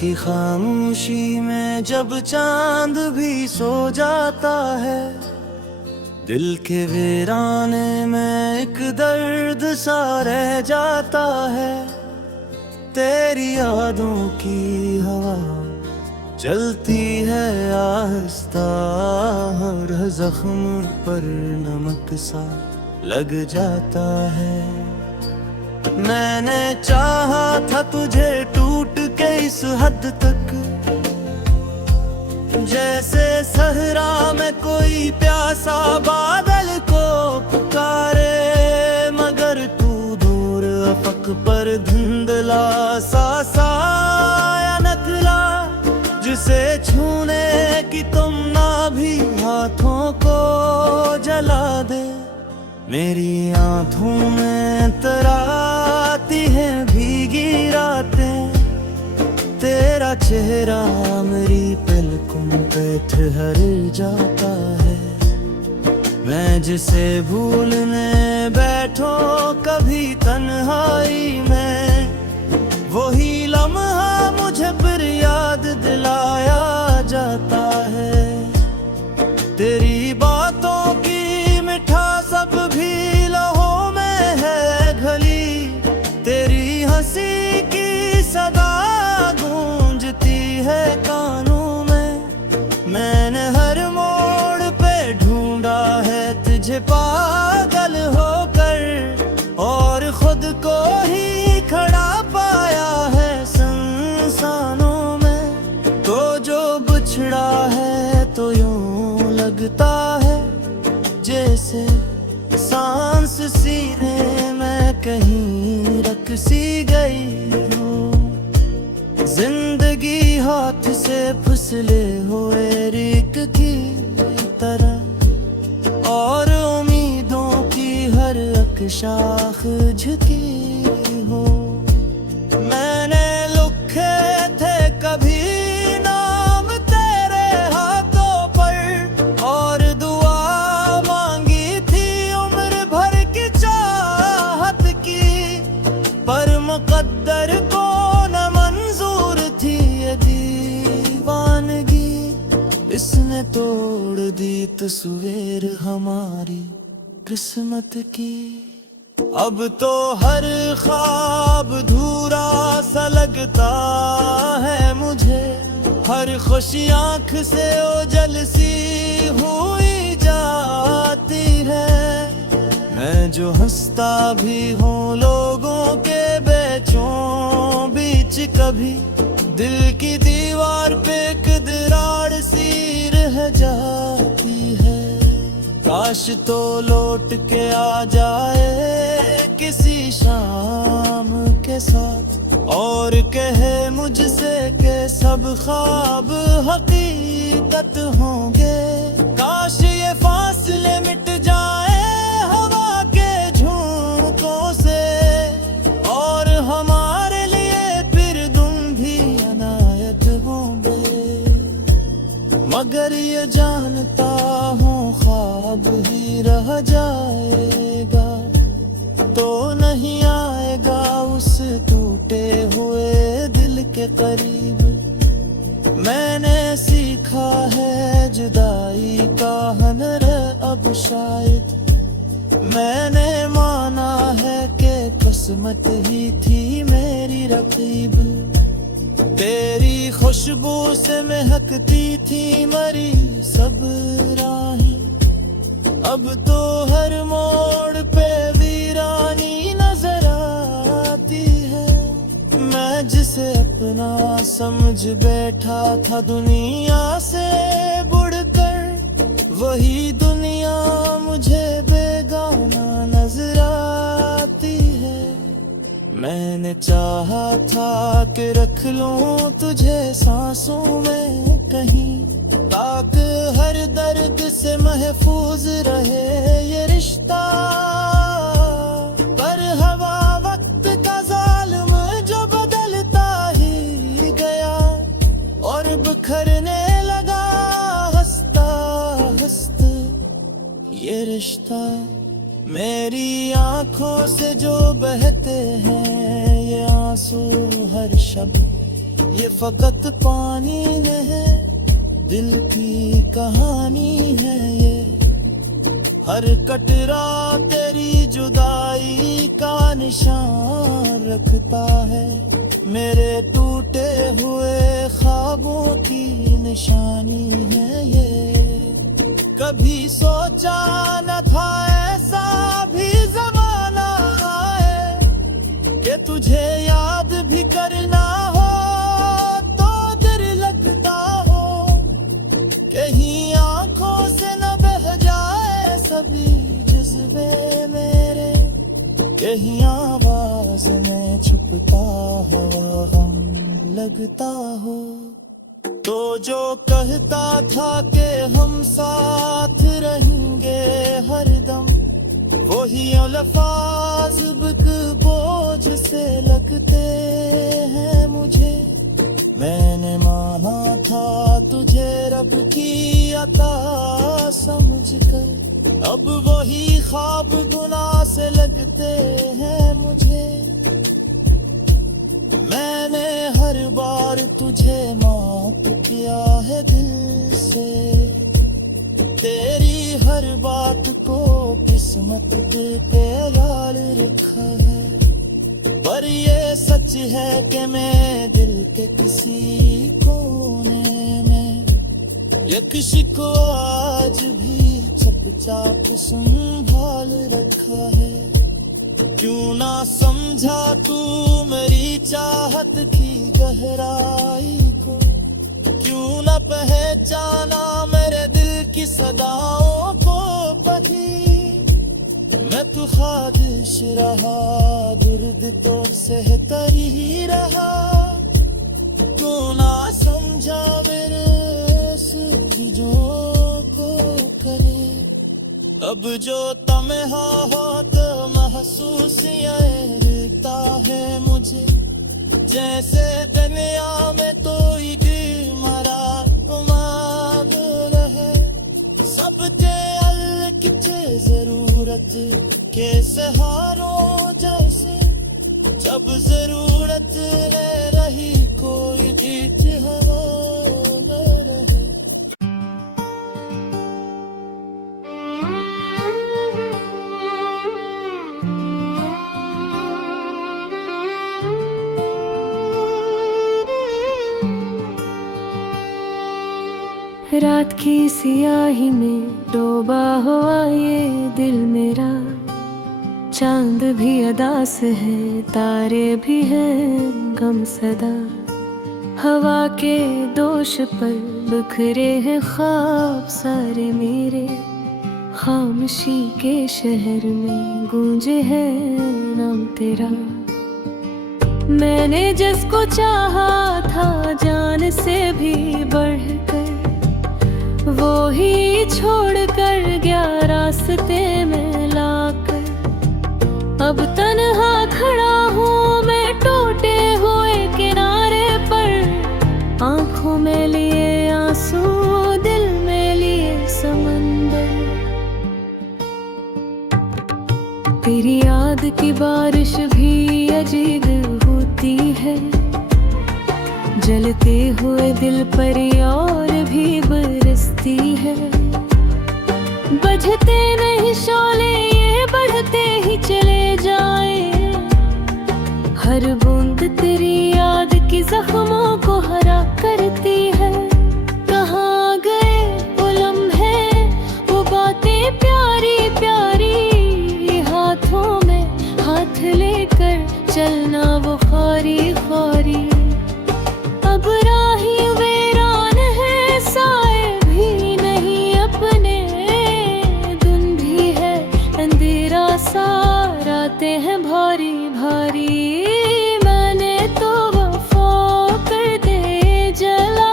की खामोशी में जब चांद भी सो जाता है, दिल के वीराने में एक दर्द सा रह जाता है। तेरी यादों की हवा चलती है आहिस्ता, हर जख्म पर नमक सा लग जाता है। मैंने चाहा था तुझे टूट के इस हद तक, जैसे सहरा में कोई प्यासा बादल को पुकारे, मगर तू दूर अफक पर धुंधला सा साया निकला, जिसे छूने की तुम ना भी हाथों को जला दे। मेरी आंखों में तराती है भीगी रातें, तेरा चेहरा मेरी पलकों पे ठहर जाता है। मैं जिसे भूलने बैठो कभी तन्हाई में, वही लम्हा मुझे फिर याद दिलाया जाता है। तेरी बातों की मिठास अब भी लहों में है घली, तेरी हंसी की सदा गूंजती है कानों में। मैंने हर मोड़ पे ढूंढा है तुझे पागल होकर, और खुद को ही खड़ा पाया है संसानों में। तो जो बिछड़ा है तो यूं लगता है जैसे सांस सीने में कहीं रख सी गई हो। जिंदगी हाथ से फिसले हुए रेत की तरह, और उम्मीदों की हर एक शाख झुकी हो। मैंने लिखे थे कभी नाम तेरे हाथों पर, और दुआ मांगी थी उम्र भर की चाहत की, पर मुकद्दर को न मंजूर थी ये दीवानगी। इसने तोड़ दी तस्वीर हमारी किस्मत की। अब तो हर ख्वाब धूरा सा लगता है मुझे, हर खुशी आँख से ओझल सी हुई जाती है। मैं जो हंसता भी हूँ लोगों के बीचों बीच, कभी दिल की दीवार पे एक दरार सी रह जाती है। काश तो लौट के आ जाए किसी शाम के साथ, और कहे मुझसे के सब ख्वाब हकीकत होंगे। काश ये फासले मिट जाए हवा के झोंकों से, और हमारे लिए फिर तुम भी अनायत होंगे। मगर ये जानता हूँ ख्वाब ही रह जाएगा, तो नहीं आएगा उस टूटे हुए दिल के करीब। मैंने सीखा है जुदाई का हनर अब शायद, मैंने माना है कि किस्मत ही थी मेरी रकीब। तेरी खुशबू से महकती थी मरी सब राहें, अब तो हर मोड़ पे वीरानी नजर आती है। मैं जिसे अपना समझ बैठा था दुनिया से बुड़कर, वही दुनिया मुझे बेगाना नजर आती है। मैंने चाहा था कि रख लूं तुझे सांसों में कहीं, ताकि हर दर्द से महफूज रहे ये रिश्ता। पर हवा वक्त का जालिम जो बदलता ही गया, और बिखरने लगा हंसता हंसता ये रिश्ता। मेरी आंखों से जो बहते हैं ये आंसू हर शब, ये फकत पानी है, दिल की कहानी है ये। हर कटरा तेरी जुदाई का निशान रखता है, मेरे टूटे हुए ख्वाबों की निशानी है ये। कभी सोचा न था ऐसा भी ज़माना आए कि तुझे याद भी करना हो तो दिल लगता हो, कहीं आंखों से न बह जाए सभी जज्बे मेरे, कहीं आवाज में छुपता हवा हम लगता हो। तो जो कहता था कि हम साथ रहेंगे हरदम, वही अल्फाज बिक बोझ से लगते हैं मुझे। मैंने माना था तुझे रब की अता समझकर, अब वही ख्वाब गुनाह से लगते हैं मुझे। मैंने हर बार तुझे माफ किया है दिल से, तेरी हर बात को किस्मत पे याद रखा है। पर ये सच है कि मैं दिल के किसी कोने में एक शिकवा आज भी चुपचाप संभाल रखा है। क्यों ना समझा तू मेरी चाहत की गहराई को, क्यों ना पहचाना मेरे दिल की सदाओं को पढ़ी। मैं तो ख्वाहिश रहा, दर्द तो सहतर ही रहा, क्यों ना समझा मेरे सूरजों को करे। अब जो तन्हा हो तो महसूस रहता है मुझे, जैसे दुनिया में तो दिल मरा गुमान रहे। सबके अल किचे जरूरत के सहारों जैसे, जब जरूरत न रही कोई जीत न रहे। रात की सियाही में डूबा हुआ ये दिल मेरा, चांद भी अदास है, तारे भी हैं गमसदा। हवा के दोष पर बिखरे हैं ख्वाब सारे मेरे, खामोशी के शहर में गूंजे है नाम तेरा। मैंने जिसको चाहा था जान से भी बढ़कर, वो ही छोड़ कर गया रास्ते में लाकर। अब तन्हा खड़ा हूँ मैं टूटे हुए किनारे पर, आंखों में लिए आंसू, दिल में लिए समंदर। तेरी याद की बारिश भी अजीब होती है, जलते हुए दिल पर और भी बरसती है। बझते नहीं शोले ये बढ़ते ही चले जाए, हर बूंद तेरी याद की जख्मों को हरा करती है। कहाँ गए वो लम्हे, वो बातें प्यारी प्यारी, हाथों में हाथ लेकर चलना वो खारी खारी। अब राही वीरान है, साए भी नहीं अपने, दिन भी है अंधेरा सा, रातें हैं भारी भारी। मैंने तो वफा कर दे जला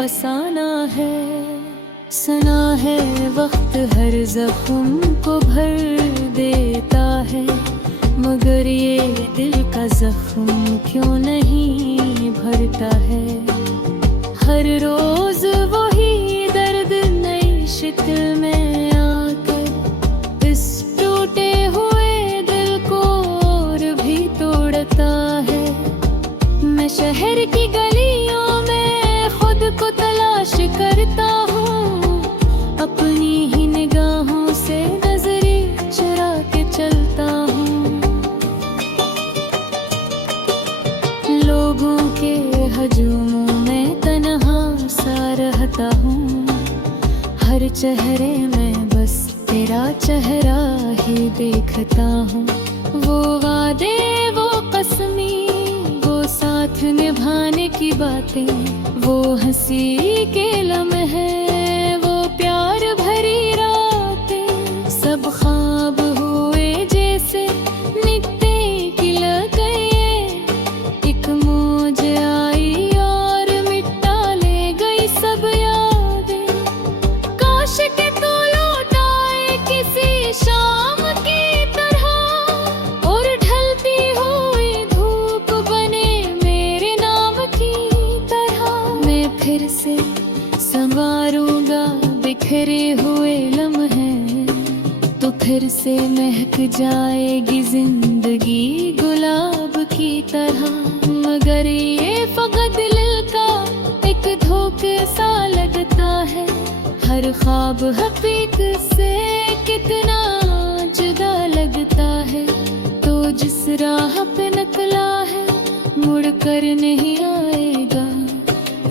फसाना है। सुना है वक्त हर जख्म को भर देता है, मगर ये दिल का जख्म क्यों नहीं भरता है। हर रोज वही दर्द नई शिकल में आकर इस टूटे हुए दिल को और भी तोड़ता है। मैं शहर की गलियों में खुद को तलाश करता हूँ, अपनी ही निगाहों से नजरें चुरा के चलता हूँ। लोगों के हजूमों में तन्हा सा रहता हूँ, हर चेहरे में बस तेरा चेहरा ही देखता हूँ। वो वादे, वो कसमी, वो साथ निभाने की बातें, वो हंसी के लम्हे, वो प्यार भरी रातें, सब ख्वाब हुए जैसे निकते की गए। एक मौज आई और मिटा ले गई सब यादें। काश के तू लौट आए किसी शाम की तरह, और ढलती हुई धूप बने मेरे नाम की तरह। मैं फिर से संवारूंगा बिखरे हुए लम्हे, तो फिर से महक जाएगी जिंदगी गुलाब की तरह। मगर ये फकत दिल का एक धोखे सा लगता है, हर ख्वाब हकीकत से कितना जुदा लगता है। तो जिस राह पे निकला है मुड़ कर नहीं आएगा,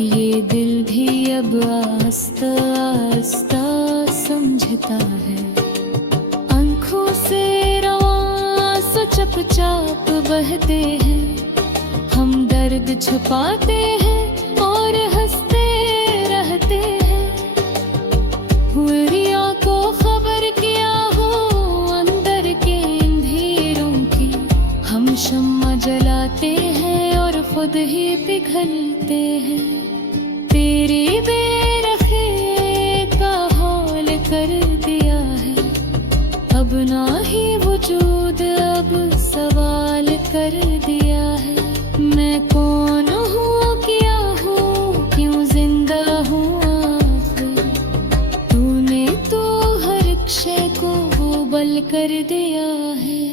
ये दिल भी अब आस्ता आस्ता समझता है। आँखों से रवां सो चुपचाप बहते हैं, हम दर्द छुपाते हैं और हंसते रहते हैं। हुरिया को खबर किया हो अंदर के अंधेरों की, हम शम्मा जलाते हैं और खुद ही पिघलते हैं। तेरी बेरखे का हाल कर दिया है, अब ना ही वजूद अब सवाल कर दिया है। मैं कौन हूँ, क्या हूँ, क्यों जिंदा हूँ आखिर। तूने तो हर शय को वो बल कर दिया है।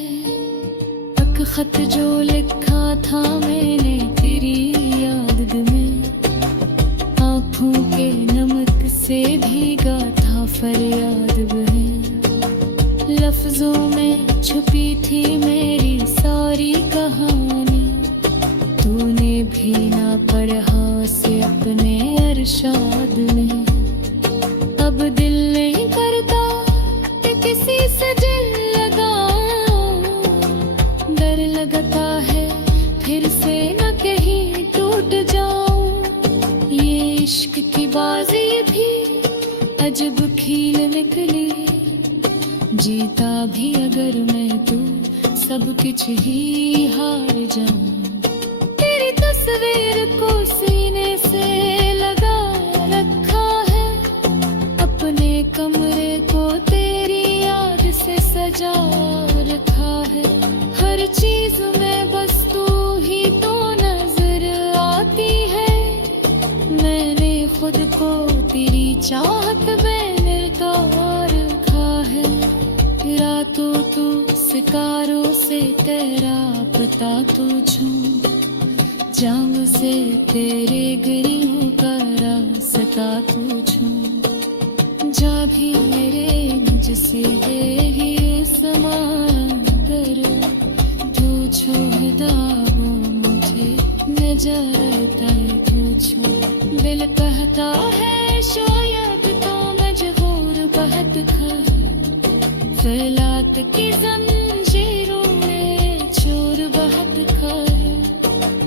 एक खत जो लिखा था मैंने तेरी याद में, आँखों के नमक से भीगा था फरियाद में। लफ्जों में छुपी थी मेरी सारी कहानी, तूने भी ना पढ़ा से अपने अरशाद में। अब दिल नहीं करता कि किसी से दिल लगाऊं, डर लगता है फिर से न कहीं टूट जाऊं। ये इश्क की बाजी भी अजब खेल निकली, जीता भी अगर मैं तो सब कुछ ही हार जाऊं। तेरी तस्वीर को सीने से लगा रखा है, अपने कमरे को तेरी याद से सजा रखा है। हर चीज में बस तू ही तो नजर आती है, मैंने खुद को तेरी चाहत में निकाल रखा है। रातों तू शिकारों से तेरा पता तुझू, जाम से तेरे गलियों का रास्ता तुझू। जा भी मेरे मुझसे ही समागर, तू छोड़ वो मुझे नजर तुझू। दिल कहता है शायद तो मजबूर बहुत खा, फैलात की जंजीरों में चोर बहुत खा।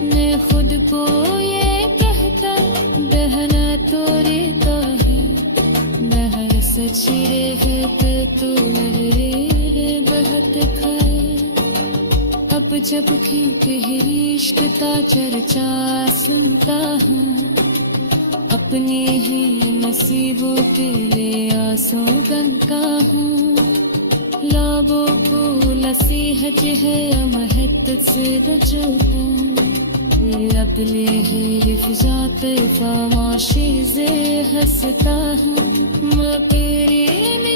मैं खुद को ये कहता बहना तोरे का है, नहर सची रहते तो लहरे बहुत खाए। अब जब भी तेरी इश्क का चर्चा सुनता हूँ, अपनी ही नसीबों के लिए आंसू बनता हूँ लाबों को नसीहत है महत्व से रजो अपने ही हिफाजत फमाशी से हंसता हूँ मैं तेरे